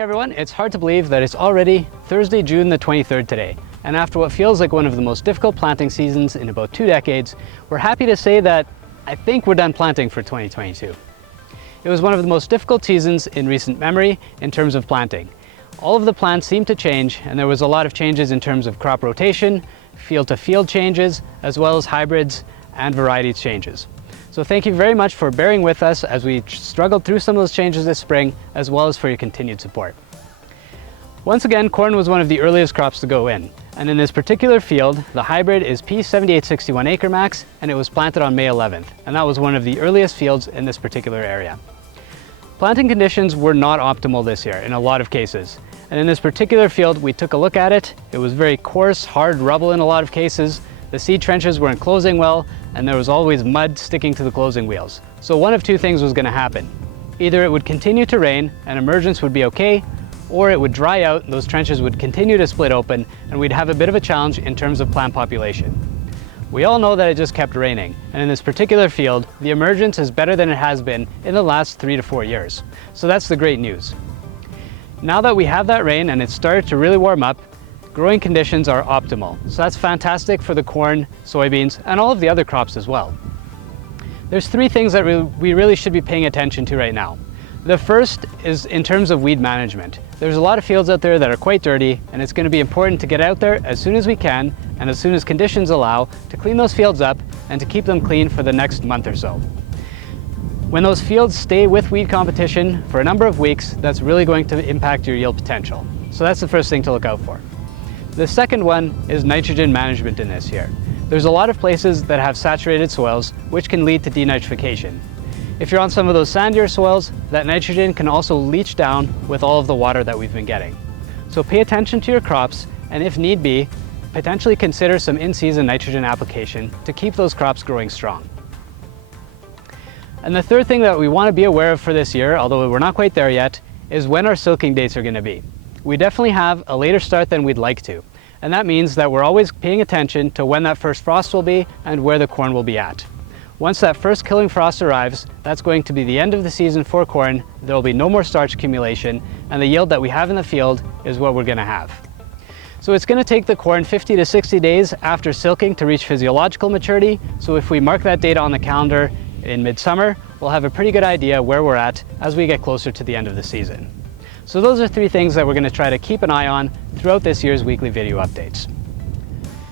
morning, everyone. It's hard to believe that it's already Thursday, June the 23rd today. And after what feels like one of the most difficult planting seasons in about 2 decades, we're happy to say that I think we're done planting for 2022. It was one of the most difficult seasons in recent memory in terms of planting. All of the plants seemed to change, and there was a lot of changes in terms of crop rotation, field-to-field changes, as well as hybrids and variety changes. So thank you very much for bearing with us as we struggled through some of those changes this spring, as well as for your continued support. Once again, corn was one of the earliest crops to go in, and in this particular field, the hybrid is P7861 Acre Max, and it was planted on May 11th, and that was one of the earliest fields in this particular area. Planting conditions were not optimal this year in a lot of cases, and in this particular field, we took a look at it. It was very coarse, hard rubble in a lot of cases. The seed trenches weren't closing well, and there was always mud sticking to the closing wheels. So one of two things was going to happen. Either it would continue to rain and emergence would be okay, or it would dry out, those trenches would continue to split open, and we'd have a bit of a challenge in terms of plant population. We all know that it just kept raining, and in this particular field, the emergence is better than it has been in the last 3 to 4 years. So that's the great news. Now that we have that rain and it's started to really warm up, growing conditions are optimal. So that's fantastic for the corn, soybeans, and all of the other crops as well. There's 3 things that we really should be paying attention to right now. The first is in terms of weed management. There's a lot of fields out there that are quite dirty, and it's going to be important to get out there as soon as we can and as soon as conditions allow to clean those fields up and to keep them clean for the next month or so. When those fields stay with weed competition for a number of weeks, that's really going to impact your yield potential. So that's the first thing to look out for. The second one is nitrogen management in this year. There's a lot of places that have saturated soils, which can lead to denitrification. If you're on some of those sandier soils, that nitrogen can also leach down with all of the water that we've been getting. So pay attention to your crops, and if need be, potentially consider some in-season nitrogen application to keep those crops growing strong. And the third thing that we want to be aware of for this year, although we're not quite there yet, is when our silking dates are going to be. We definitely have a later start than we'd like to, and that means that we're always paying attention to when that first frost will be and where the corn will be at. Once that first killing frost arrives, that's going to be the end of the season for corn. There will be no more starch accumulation, and the yield that we have in the field is what we're going to have. So it's going to take the corn 50 to 60 days after silking to reach physiological maturity, so if we mark that data on the calendar in midsummer, we'll have a pretty good idea where we're at as we get closer to the end of the season. So those are 3 things that we're going to try to keep an eye on throughout this year's weekly video updates.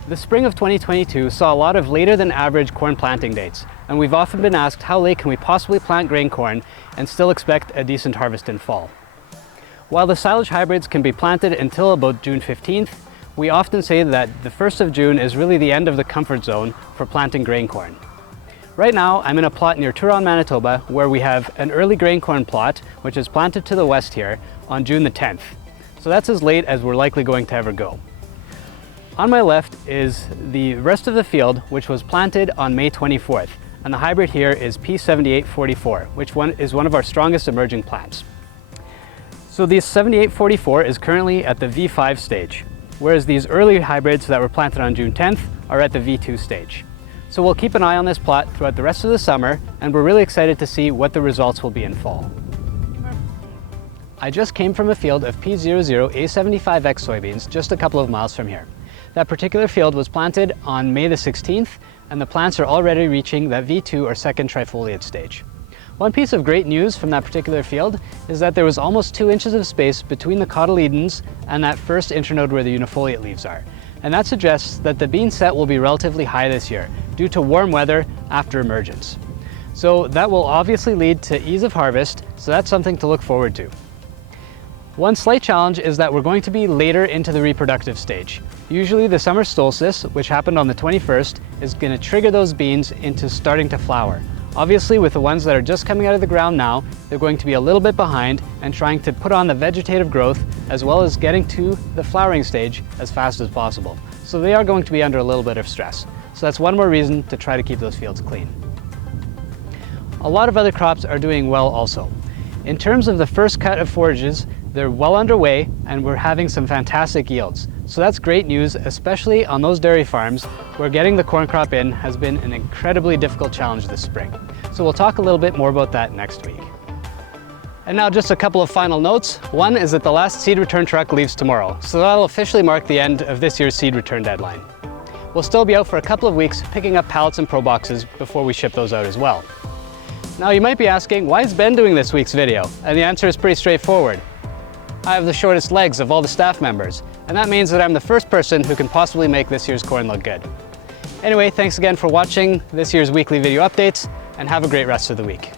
The spring of 2022 saw a lot of later than average corn planting dates, and we've often been asked how late can we possibly plant grain corn and still expect a decent harvest in fall. While the silage hybrids can be planted until about June 15th, we often say that the 1st of June is really the end of the comfort zone for planting grain corn. Right now, I'm in a plot near Turon, Manitoba, where we have an early grain corn plot, which is planted to the west here on June the 10th. So that's as late as we're likely going to ever go. On my left is the rest of the field, which was planted on May 24th, and the hybrid here is P7844, which is one of our strongest emerging plants. So the 7844 is currently at the V5 stage, whereas these early hybrids that were planted on June 10th are at the V2 stage. So we'll keep an eye on this plot throughout the rest of the summer, and we're really excited to see what the results will be in fall. I just came from a field of P00A75X soybeans just a couple of miles from here. That particular field was planted on May the 16th, and the plants are already reaching that V2 or second trifoliate stage. One piece of great news from that particular field is that there was almost 2 inches of space between the cotyledons and that first internode where the unifoliate leaves are. And that suggests that the bean set will be relatively high this year due to warm weather after emergence. So that will obviously lead to ease of harvest, so that's something to look forward to. One slight challenge is that we're going to be later into the reproductive stage. Usually the summer solstice, which happened on the 21st, is going to trigger those beans into starting to flower. Obviously, with the ones that are just coming out of the ground now, they're going to be a little bit behind and trying to put on the vegetative growth as well as getting to the flowering stage as fast as possible. So they are going to be under a little bit of stress. So that's one more reason to try to keep those fields clean. A lot of other crops are doing well also. In terms of the first cut of forages, they're well underway and we're having some fantastic yields. So that's great news, especially on those dairy farms where getting the corn crop in has been an incredibly difficult challenge this spring. So we'll talk a little bit more about that next week. And now just a couple of final notes. One is that the last seed return truck leaves tomorrow, so that'll officially mark the end of this year's seed return deadline. We'll still be out for a couple of weeks picking up pallets and pro boxes before we ship those out as well. Now you might be asking, why is Ben doing this week's video? And the answer is pretty straightforward. I have the shortest legs of all the staff members, and that means that I'm the first person who can possibly make this year's corn look good. Anyway, thanks again for watching this year's weekly video updates, and have a great rest of the week.